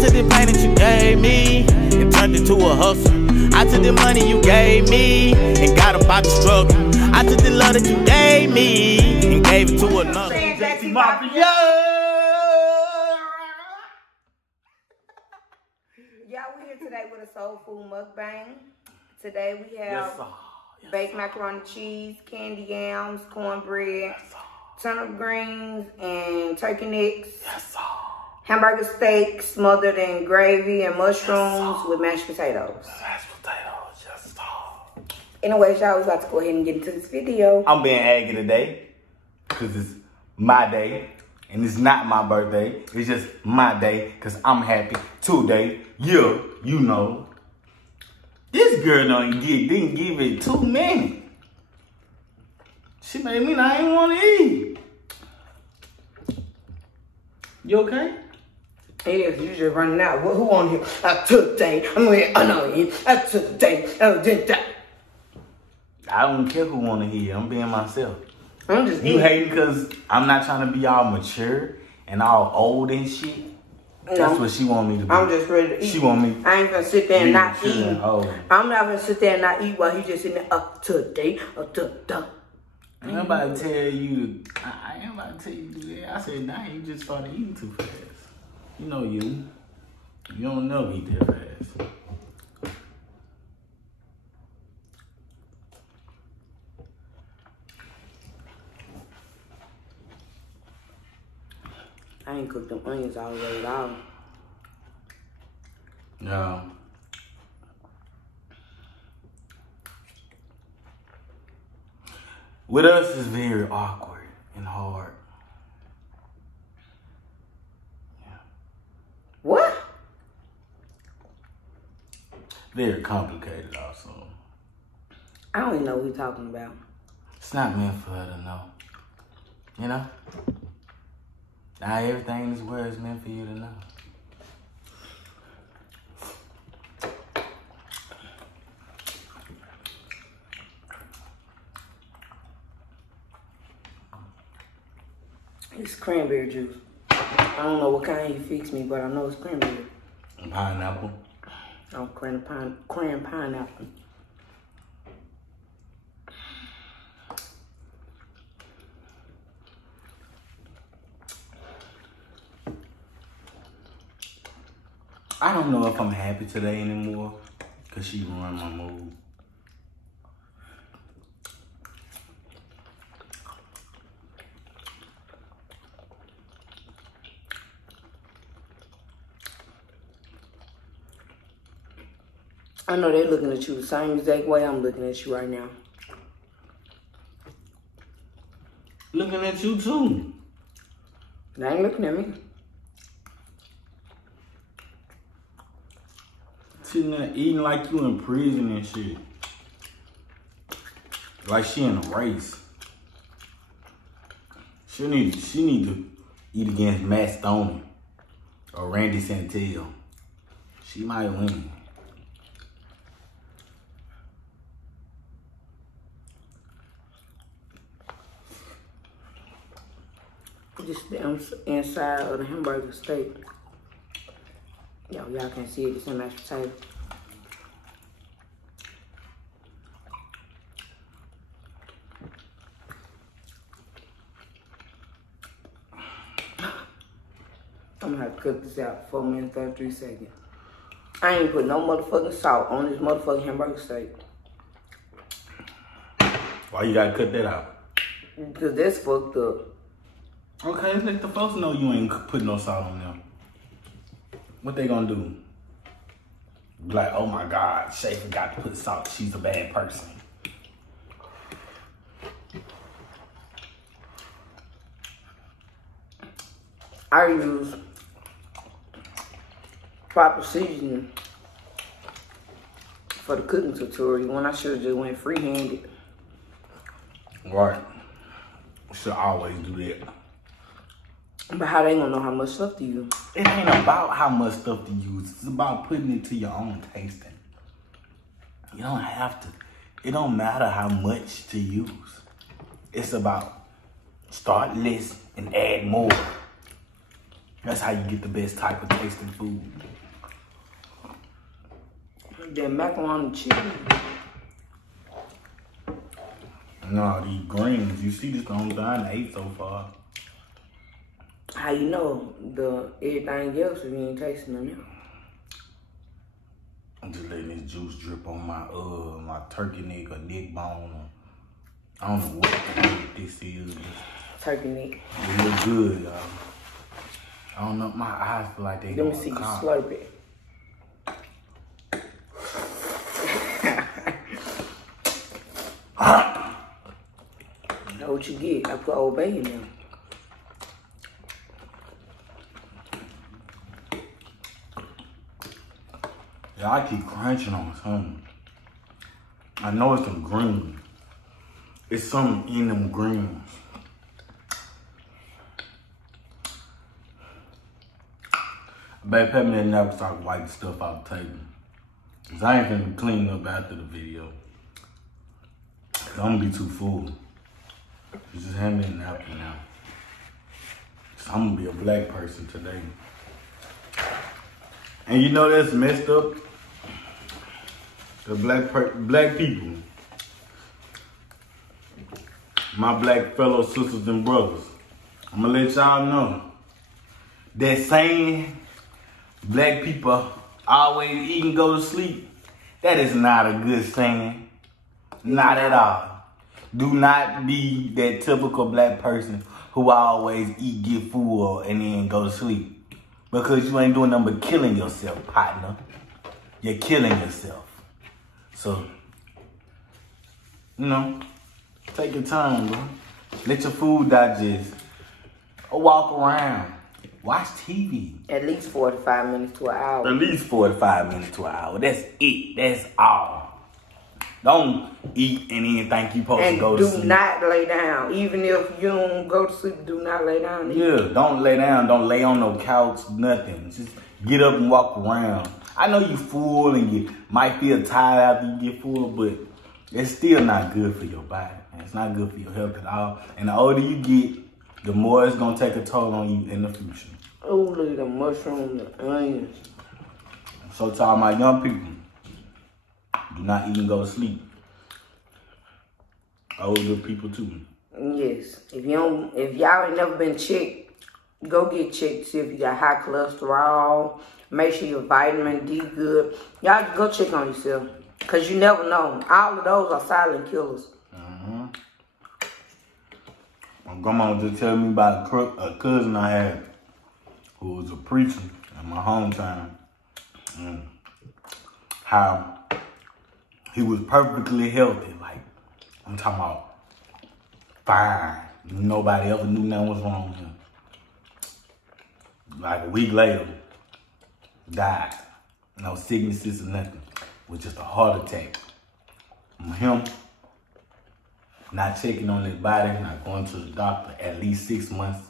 took the pain that you gave me and turned it to a hustle. I took the money you gave me and got about the struggle. I took the love that you gave me and gave it to another. Y'all, we here today with a soul food mukbang. Today we have baked macaroni and cheese, candy yams, cornbread, turnip greens, and turkey necks. Hamburger steak smothered in gravy and mushrooms with mashed potatoes. Anyways, y'all, we about to go ahead and get into this video. I'm being aggy today because it's my day. And it's not my birthday. It's just my day because I'm happy today. Yeah, you know. This girl didn't give it 2 minutes. She made me not even want to eat. You okay? Yes, you just running out. Who on here? Today. I'm going to know you. Today. I don't care who want to hear. I'm being myself. I'm just You hating because I'm not trying to be all mature and all old and shit? No. That's what she want me to be. I'm just ready to eat. She want me. I ain't gonna sit there and not eat. Oh. I'm not gonna sit there and not eat while he just sitting there up to date, up to date. I ain't about to tell you. I ain't about to tell you to do that. I said, nah, you just started eating too fast. You know you. You don't know eat that fast. I ain't cooked them onions all the way at all. No. With us, it's very awkward and hard. Yeah. What? Very complicated also. I don't even know what you're talking about. It's not meant for her to know. You know? Not everything in this world is meant for you to know. It's cranberry juice. I don't know what kind you fix me, but I know it's cranberry. Pineapple. Oh, cran pineapple. I don't know if I'm happy today anymore because she ruined my mood. I know they're looking at you the same exact way I'm looking at you right now. Looking at you too. They ain't looking at me. Sitting there eating like you in prison and shit. Like she in a race. She need to eat against Matt Stoney or Randy Santel. She might win. Just the inside of the hamburger steak. Y'all can't see it, it's in mashed potato. I'm gonna have to cook this out 4 minutes, 33 seconds. I ain't put no motherfucking salt on this motherfucking hamburger steak. Why you gotta cut that out? Because that's fucked up. Okay, let the folks know you ain't put no salt on them. What they gonna do? Be like, oh my God, Shay forgot to put salt. She's a bad person. I use proper seasoning for the cooking tutorial when I should have just went free-handed. Right. Should always do that. But how they gonna know how much stuff to use? It ain't about how much stuff to use. It's about putting it to your own tasting. You don't have to. It don't matter how much to use. It's about start less and add more. That's how you get the best type of tasting food. That macaroni and cheese. No, these greens. You see, this the only thing I ate so far. How you know everything else if you ain't tasting them? I'm just letting this juice drip on my turkey neck or neck bone. I don't know what this is. Turkey neck. It looks good, y'all. I don't know. My eyes feel like they Let me see you slurp it. You know what you get? I put Old Bay in there. Yeah, I keep crunching on something. I know it's some greens. It's something in them greens. Babe, pay me that napkin so I can wipe the stuff out the table. Cause I ain't finna clean up after the video. Cause I'm gonna be too full. You just hand me a napkin now. Cause I'm gonna be a black person today. And you know that's messed up? The black people. My black fellow sisters and brothers. I'm gonna let y'all know. That saying, black people always eat and go to sleep, that is not a good saying. Not at all. Do not be that typical black person who always eat, get full, and then go to sleep. Because you ain't doing nothing but killing yourself, partner. You're killing yourself. So, you know, take your time, bro. Let your food digest. Or walk around. Watch TV. At least 45 minutes to an hour. At least 45 minutes to an hour. That's it. That's all. Don't eat and then think you supposed to go to sleep. And do not lay down. Even if you don't go to sleep, do not lay down. Yeah, don't lay down. Don't lay on no couch, nothing. Just get up and walk around. I know you full and you might feel tired after you get full, but it's still not good for your body. And it's not good for your health at all. And the older you get, the more it's going to take a toll on you in the future. Oh, look at the mushrooms, the onions. So to all my young people, do not even go to sleep. Older people too. Yes. If y'all ain't never been checked, go get checked to see if you got high cholesterol. Make sure your vitamin D good. Y'all just go check on yourself. Cause you never know. All of those are silent killers. Mm-hmm. My grandma just tell me about a cousin I had who was a preacher in my hometown. How he was perfectly healthy. Like, I'm talking about fine. Nobody ever knew nothing was wrong with him. Like a week later, died. No sicknesses or nothing. It was just a heart attack. Him not checking on his body, not going to the doctor at least 6 months.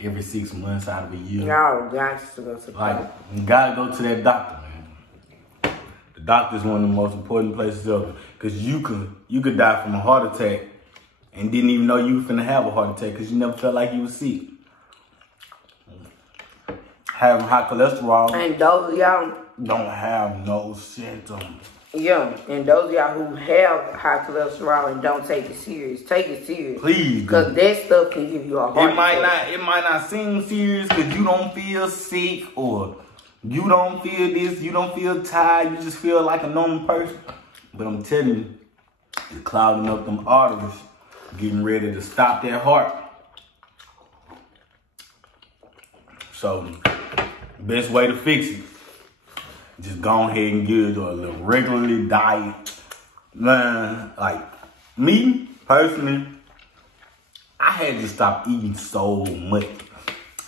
Every 6 months out of a year. Y'all got to go to the doctor. Like, you gotta go to that doctor, man. The doctor's one of the most important places ever. Because you could die from a heart attack and didn't even know you were finna have a heart attack because you never felt like you was sick. Having high cholesterol. And those of y'all don't have no symptoms. Yeah, and those of y'all who have high cholesterol and don't take it serious, take it serious. Please, because that stuff can give you a heart attack. It might not seem serious because you don't feel sick or you don't feel this, you don't feel tired, you just feel like a normal person. But I'm telling you, it's clogging up them arteries, getting ready to stop that heart. So, best way to fix it, just go ahead and get a little regularly diet. Like me, personally, I had to stop eating so much.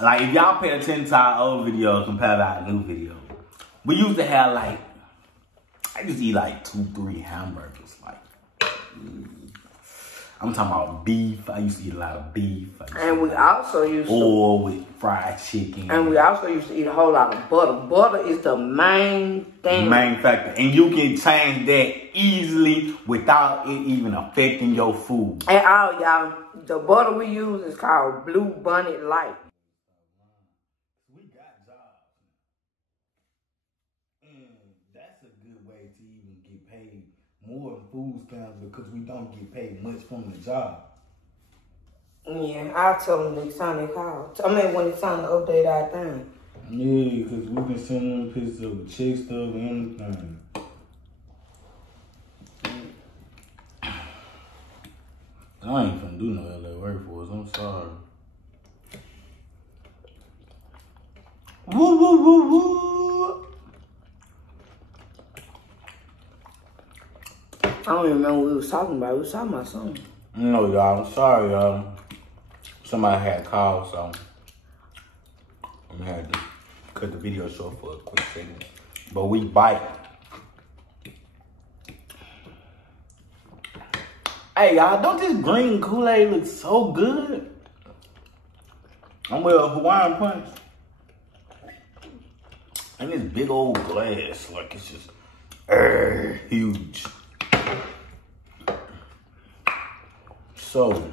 Like if y'all pay attention to our old videos compared to our new video, we used to have like, I used to eat like 2-3 hamburgers. Like, I'm talking about beef. I used to eat a lot of beef. And we also used to... Or with fried chicken. And we also used to eat a whole lot of butter. Butter is the main thing. The main factor. And you can change that easily without it even affecting your food. And all y'all, the butter we use is called Blue Bunny Light. We got a good way to even get paid more in food stamps because we don't get paid much from the job. Yeah, I'll tell them next time they call. I mean, when it's time to update our thing. Yeah, because we can send them pictures of the check stuff and anything. I ain't finna do no LA workforce. I'm sorry. Woo, woo, woo, woo. I don't even remember what we was talking about. We was talking about something. No, y'all. I'm sorry, y'all. Somebody had called, so I'm gonna have to cut the video short for a quick second. But we bite. Hey, y'all, don't this green Kool-Aid look so good? I'm with a Hawaiian Punch. And this big old glass, like it's just huge. So,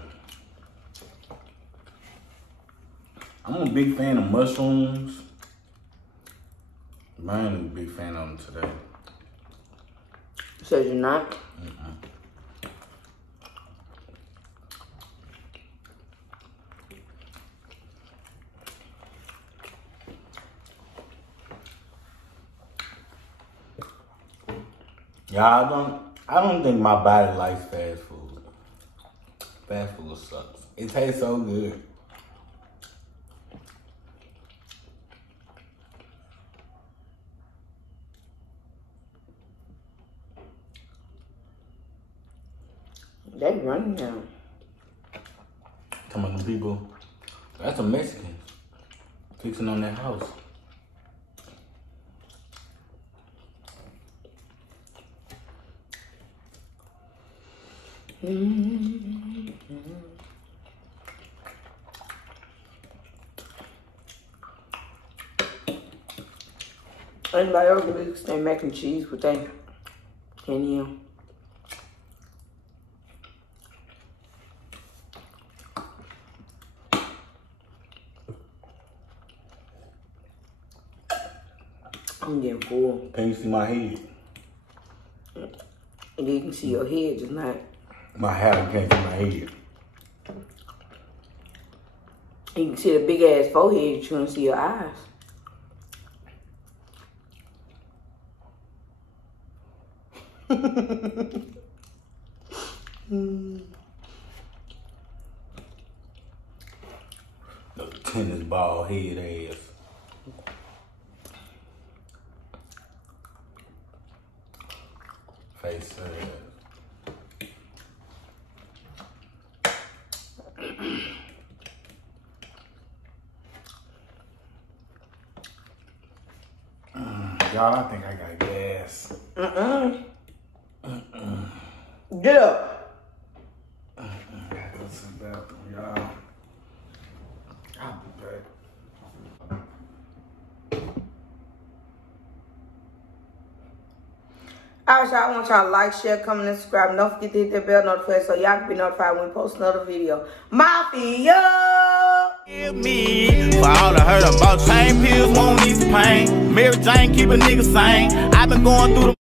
I'm a big fan of mushrooms. But I ain't a big fan of them today. So you're not? Yeah, I don't think my body likes fast food. Fast food sucks. It tastes so good. They running now. Some of them people, that's some Mexicans fixing on that house. Anybody else can stay mac and cheese with that? Can you? I'm getting full. Can you see my head? And you can see your head, just not. My hat, I can't see my head. You can see the big ass forehead, you can't see your eyes. The tennis ball head ass. Face ass. Y'all, I think I got gas. Get up. Gotta go to the bathroom, y'all. I'll be back. Alright, y'all, I want y'all to like, share, comment, and subscribe. And don't forget to hit that bell notification so y'all can be notified when we post another video. Mafia! Give me for all I heard about pain pills, won't ease the pain. Mary Jane keep a nigga sane. I've been going through the